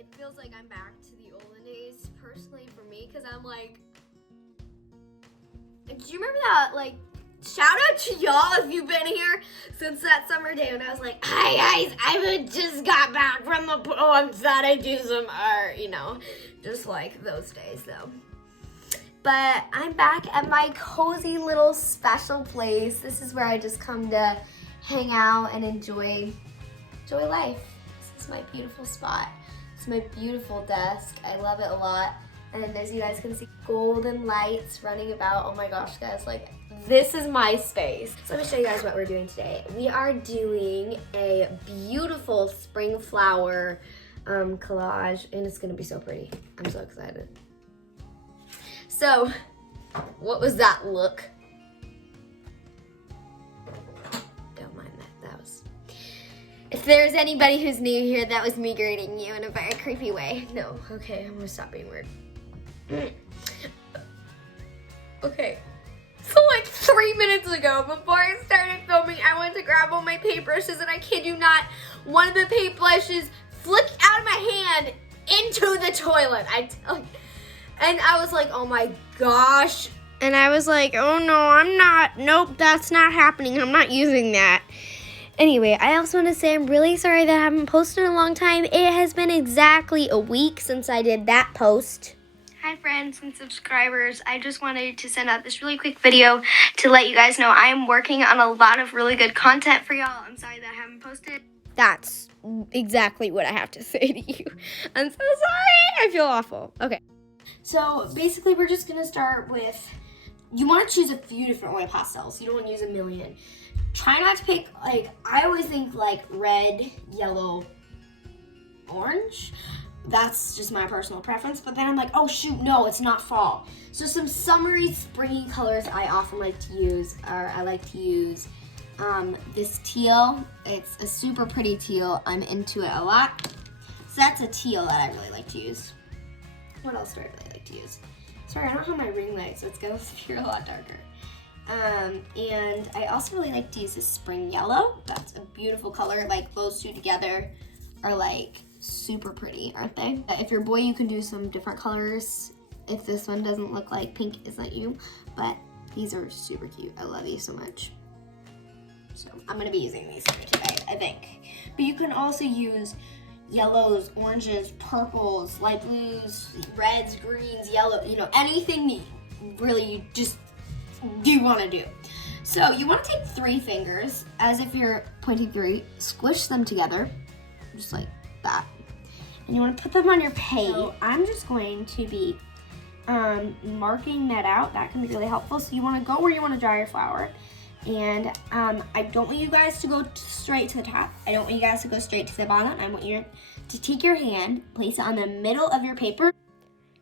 it feels like I'm back to the olden days, personally for me, because I'm like, do you remember that, like, shout out to y'all if you've been here since that summer day when I was like, hi guys, I just got back from the pool, I thought I'd do some art, you know, just like those days though. But I'm back at my cozy little special place. This is where I just come to hang out and enjoy life. This is my beautiful spot. It's my beautiful desk. I love it a lot. And as you guys can see, golden lights running about. Oh my gosh, guys, like, this is my space. So let me show you guys what we're doing today. We are doing a beautiful spring flower collage, and it's gonna be so pretty. I'm so excited. So, what was that look? Don't mind that. That was... If there's anybody who's new here, that was me greeting you in a very creepy way. No, okay, I'm gonna stop being weird. Okay, so like 3 minutes ago, before I started filming, I went to grab all my paintbrushes, and I kid you not, one of the paintbrushes flicked out of my hand into the toilet. I tell you. And I was like, oh my gosh. And I was like, oh no, nope, that's not happening. I'm not using that. Anyway, I also want to say I'm really sorry that I haven't posted in a long time. It has been exactly a week since I did that post. Hi friends and subscribers. I just wanted to send out this really quick video to let you guys know I am working on a lot of really good content for y'all. I'm sorry that I haven't posted. That's exactly what I have to say to you. I'm so sorry. I feel awful. Okay. So basically we're just gonna start with, you wanna choose a few different oil pastels. You don't wanna use a million. Try not to pick, like, I always think like red, yellow, orange. That's just my personal preference, but then I'm like, oh shoot, no, it's not fall. So some summery, springy colors I often like to use are, I like to use this teal. It's a super pretty teal. I'm into it a lot. So that's a teal that I really like to use. What else do I really like to use? Sorry, I don't have my ring light, so it's gonna appear a lot darker. And I also really like to use this spring yellow. That's a beautiful color. Like, those two together are like super pretty, aren't they? If you're a boy, you can do some different colors. If this one doesn't look like pink, it's not you. But these are super cute. I love these so much. So I'm gonna be using these for today, I think. But you can also use yellows, oranges, purples, light blues, reds, greens, yellow, you know, anything really you just do want to do. So you want to take 3 fingers, as if you're pointing 3, squish them together, just like that. And you want to put them on your page. So I'm just going to be marking that out. That can be really helpful. So you want to go where you want to draw your flower. And I don't want you guys to go straight to the top. I don't want you guys to go straight to the bottom. I want you to take your hand, place it on the middle of your paper.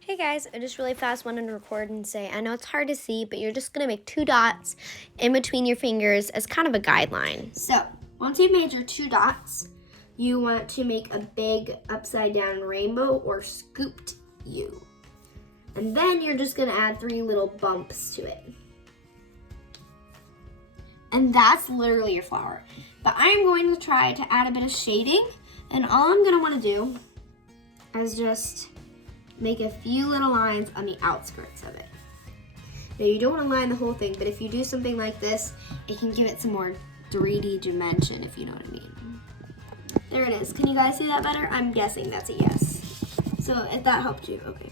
Hey guys, I just really fast wanted to record and say, I know it's hard to see, but you're just gonna make 2 dots in between your fingers as kind of a guideline. So, once you've made your 2 dots, you want to make a big upside down rainbow or scooped U. And then you're just gonna add 3 little bumps to it. And that's literally your flower. But I'm going to try to add a bit of shading, and all I'm gonna wanna do is just make a few little lines on the outskirts of it. Now you don't wanna line the whole thing, but if you do something like this, it can give it some more 3D dimension, if you know what I mean. There it is. Can you guys see that better? I'm guessing that's a yes. So if that helped you, okay.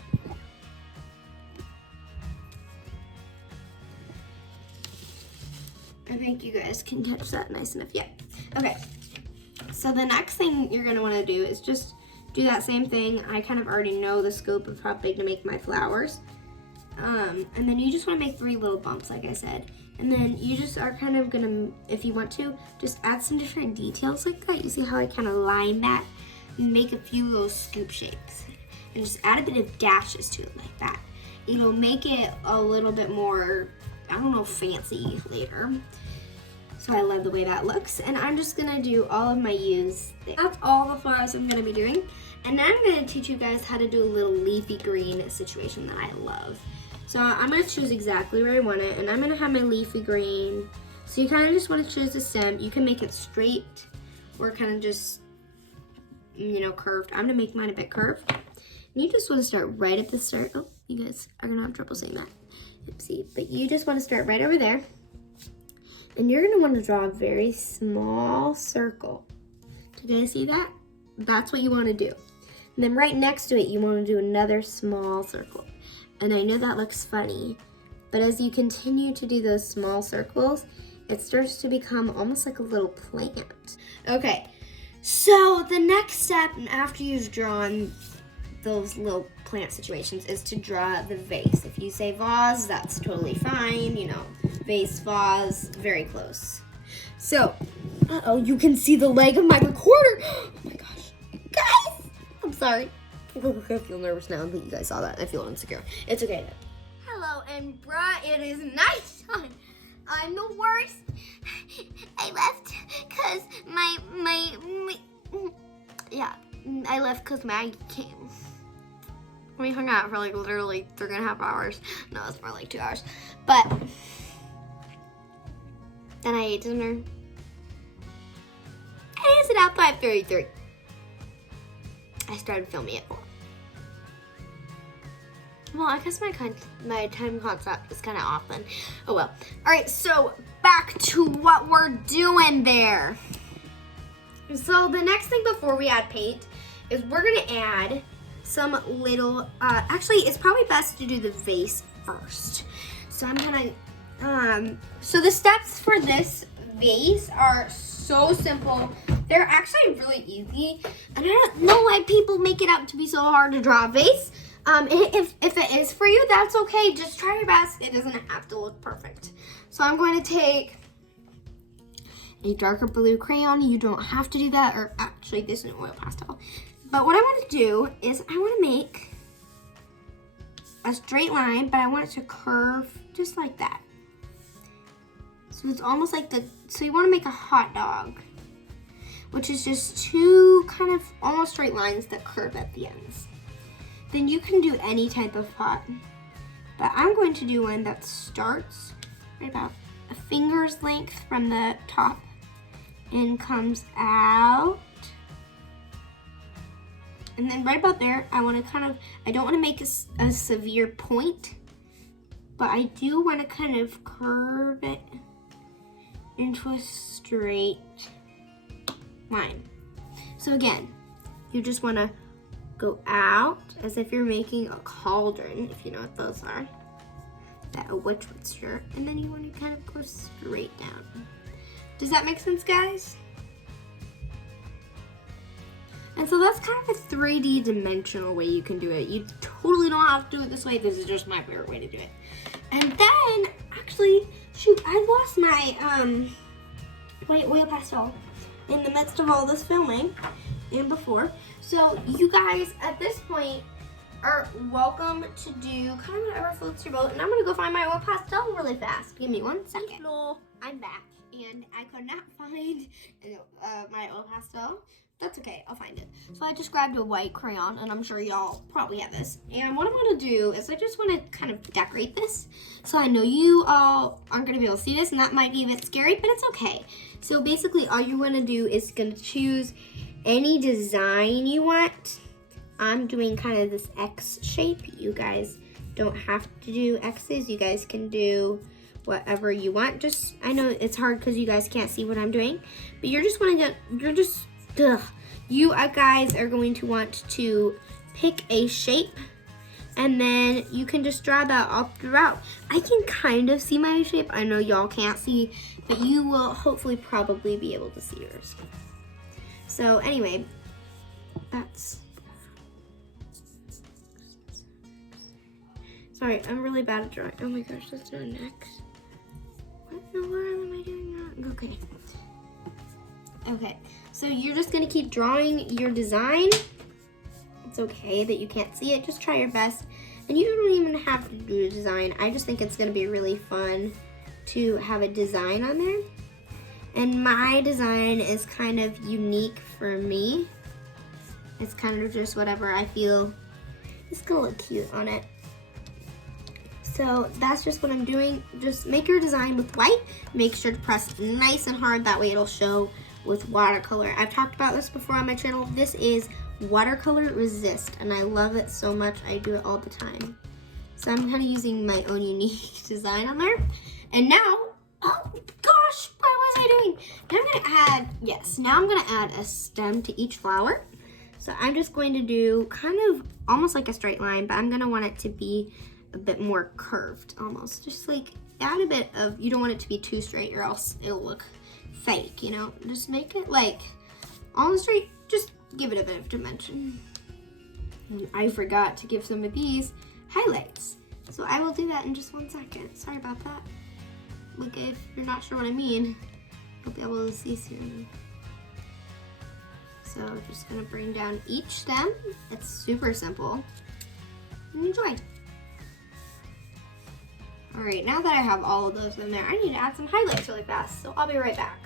I think you guys can catch that nice enough. Yeah. Okay. So the next thing you're gonna wanna do is just do that same thing. I kind of already know the scope of how big to make my flowers. And then you just want to make 3 little bumps, like I said. And then you just are kind of gonna, if you want to, just add some different details like that. You see how I kind of line that and make a few little scoop shapes. And just add a bit of dashes to it like that. It'll make it a little bit more, I don't know, fancy later. So I love the way that looks. And I'm just gonna do all of my U's. That's all the flowers I'm gonna be doing. And then I'm gonna teach you guys how to do a little leafy green situation that I love. So I'm gonna choose exactly where I want it, and I'm gonna have my leafy green. So you kind of just wanna choose the stem. You can make it straight or kind of just curved. I'm gonna make mine a bit curved. And you just wanna start right at the start. Oh, you guys are gonna have trouble saying that. Oopsie. But you just wanna start right over there. And you're gonna wanna draw a very small circle. Do you guys see that? That's what you wanna do. And then right next to it, you wanna do another small circle. And I know that looks funny, but as you continue to do those small circles, it starts to become almost like a little plant. Okay, so the next step after you've drawn those little plant situations is to draw the vase. If you say vase, that's totally fine, vase, vase, very close. So, you can see the leg of my recorder. Oh my gosh, guys, I'm sorry. I feel nervous now that you guys saw that. I feel insecure. It's okay though. Hello, and bruh, it is nighttime. I'm the worst. I left because I left because Maggie came. We hung out for like literally 3.5 hours. No, it's more like 2 hours. But then I ate dinner. I ended up by 5:33. I started filming at 4. Well, I guess my time concept is kind of off then. Oh well. All right, so back to what we're doing there. So the next thing before we add paint is we're gonna add some little, actually it's probably best to do the vase first. So I'm gonna, so the steps for this vase are so simple. They're actually really easy. And I don't know why people make it out to be so hard to draw a vase. If it is for you, that's okay. Just try your best. It doesn't have to look perfect. So I'm going to take a darker blue crayon. You don't have to do that, or actually this is an oil pastel. But what I want to do is I want to make a straight line, but I want it to curve just like that. So it's almost like so you want to make a hot dog, which is just 2 kind of almost straight lines that curve at the ends. Then you can do any type of pot, but I'm going to do one that starts right about a finger's length from the top and comes out. And then right about there, I want to I don't want to make a severe point, but I do want to kind of curve it into a straight line. So again, you just want to go out as if you're making a cauldron, if you know what those are. That a witch would stir. And then you want to kind of go straight down. Does that make sense, guys? And so that's kind of a 3D dimensional way you can do it. You totally don't have to do it this way. This is just my favorite way to do it. And then, actually, shoot, I lost my oil pastel in the midst of all this filming and before. So you guys at this point are welcome to do kind of whatever floats your boat. And I'm gonna go find my oil pastel really fast. Give me 1 second. Hello, I'm back and I could not find my oil pastel. That's okay, I'll find it. So I just grabbed a white crayon, and I'm sure y'all probably have this. And what I'm gonna do is I just wanna kind of decorate this. So I know you all aren't gonna be able to see this, and that might be a bit scary, but it's okay. So basically all you wanna do is gonna choose any design you want. I'm doing kind of this X shape. You guys don't have to do X's. You guys can do whatever you want. Just, I know it's hard because you guys can't see what I'm doing, but you guys are going to want to pick a shape, and then you can just draw that all throughout. I can kind of see my shape. I know y'all can't see, but you will hopefully probably be able to see yours. So anyway, that's... Sorry, I'm really bad at drawing. Oh my gosh, let's do it next. What in the world am I doing wrong? Okay. Okay, so you're just gonna keep drawing your design. It's okay that you can't see it, just try your best. And you don't even have to do a design. I just think it's gonna be really fun to have a design on there. And my design is kind of unique for me. It's kind of just whatever I feel is gonna look cute on it. So that's just what I'm doing. Just make your design with white. Make sure to press nice and hard, that way it'll show with watercolor. I've talked about this before on my channel. This is Watercolor Resist, and I love it so much. I do it all the time. So I'm kind of using my own unique design on there. And now, oh gosh, what was I doing? Now I'm gonna add, now I'm gonna add a stem to each flower. So I'm just going to do kind of almost like a straight line, but I'm gonna want it to be a bit more curved almost. Just like add a bit of, you don't want it to be too straight or else it'll look fake, you know? Just make it like almost straight, just give it a bit of dimension. And I forgot to give some of these highlights. So I will do that in just 1 second. Sorry about that. Like if you're not sure what I mean, you'll be able to see soon. So just gonna bring down each stem. It's super simple. And enjoy. All right, now that I have all of those in there, I need to add some highlights really fast. So I'll be right back.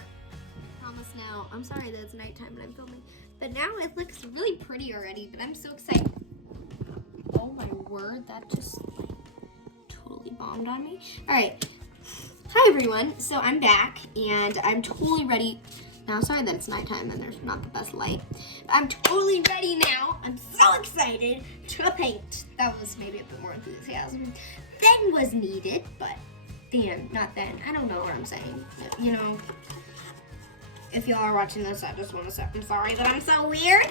I promise now, I'm sorry that it's nighttime and I'm filming, but now it looks really pretty already, but I'm so excited. Oh my word, that just like totally bombed on me. All right, hi everyone. So I'm back and I'm totally ready. Now, sorry that it's nighttime and there's not the best light. But I'm totally ready now. I'm so excited to paint. That was maybe a bit more enthusiasm than was needed, but then, not then. I don't know what I'm saying. You know, if y'all are watching this, I just want to say I'm sorry that I'm so weird.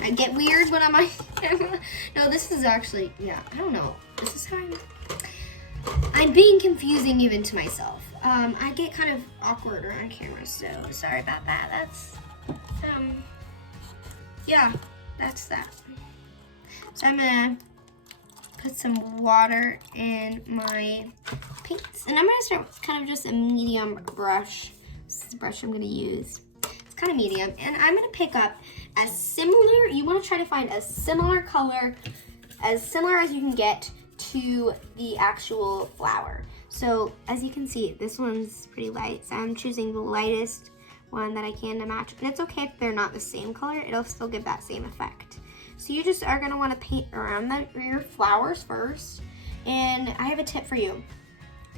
I get weird when I'm on camera. No, this is actually, yeah, I don't know. This is how I'm being confusing even to myself. I get kind of awkward around camera, so sorry about that. That's, yeah, that's that. So I'm gonna put some water in my paints, and I'm gonna start with kind of just a medium brush. This is the brush I'm gonna use. It's kind of medium, and I'm gonna pick up a similar, you wanna try to find a similar color, as similar as you can get to the actual flower. So as you can see, this one's pretty light, so I'm choosing the lightest one that I can to match. And it's okay if they're not the same color, it'll still give that same effect. So you just are gonna wanna paint around your flowers first. And I have a tip for you.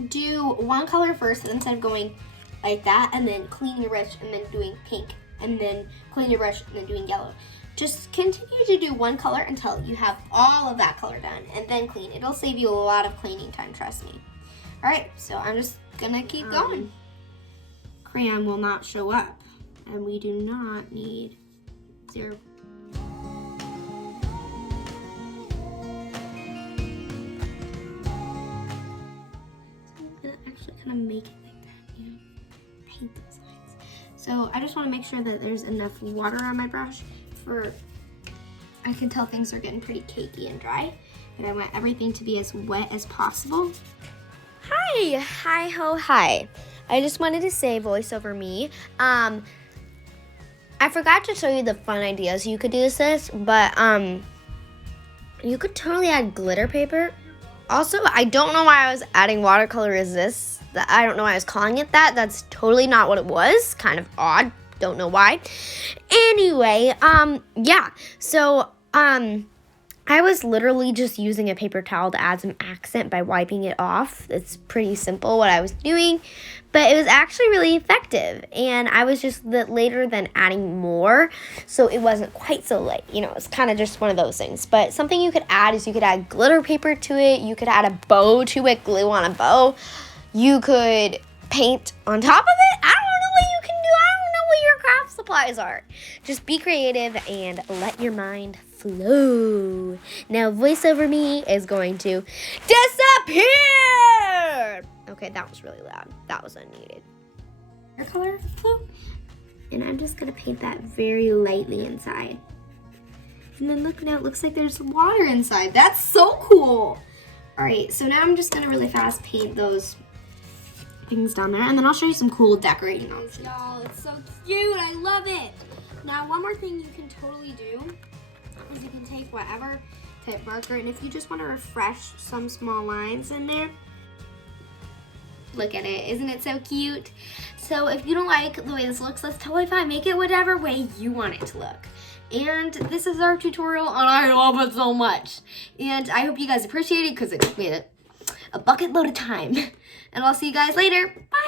Do one color first instead of going like that and then clean your brush and then doing pink and then clean your brush and then doing yellow. Just continue to do one color until you have all of that color done and then clean. It'll save you a lot of cleaning time, trust me. All right, so I'm just gonna keep going. Crayon will not show up, and we do not need 0. I'm gonna actually kind of make it like that, you know, paint those lines. So I just wanna make sure that there's enough water on my brush for, I can tell things are getting pretty cakey and dry, but I want everything to be as wet as possible. Hi ho hi. I just wanted to say voiceover me. I forgot to show you the fun ideas you could use this, but you could totally add glitter paper. Also, I don't know why I was adding Watercolor Resist. I don't know why I was calling it that. That's totally not what it was. Kind of odd. Don't know why. Anyway, yeah. So, I was literally just using a paper towel to add some accent by wiping it off. It's pretty simple what I was doing, but it was actually really effective. And I was just later than adding more, so it wasn't quite so light. You know, it's kind of just one of those things. But something you could add is you could add glitter paper to it. You could add a bow to it, glue on a bow. You could paint on top of it. I don't know what you can do. I don't know what your craft supplies are. Just be creative and let your mind flow. Now voiceover me is going to disappear. Okay, that was really loud. That was unneeded. Your color flew. And I'm just gonna paint that very lightly inside. And then look now, it looks like there's water inside. That's so cool. All right, so now I'm just gonna really fast paint those things down there, and then I'll show you some cool decorating options. Y'all, it's so cute. I love it. Now, one more thing you can totally do is you can take whatever tip marker, and if you just want to refresh some small lines in there, look at it. Isn't it so cute? So if you don't like the way this looks, that's totally fine. Make it whatever way you want it to look. And this is our tutorial, and I love it so much. And I hope you guys appreciate it because it took me a bucket load of time. And I'll see you guys later. Bye.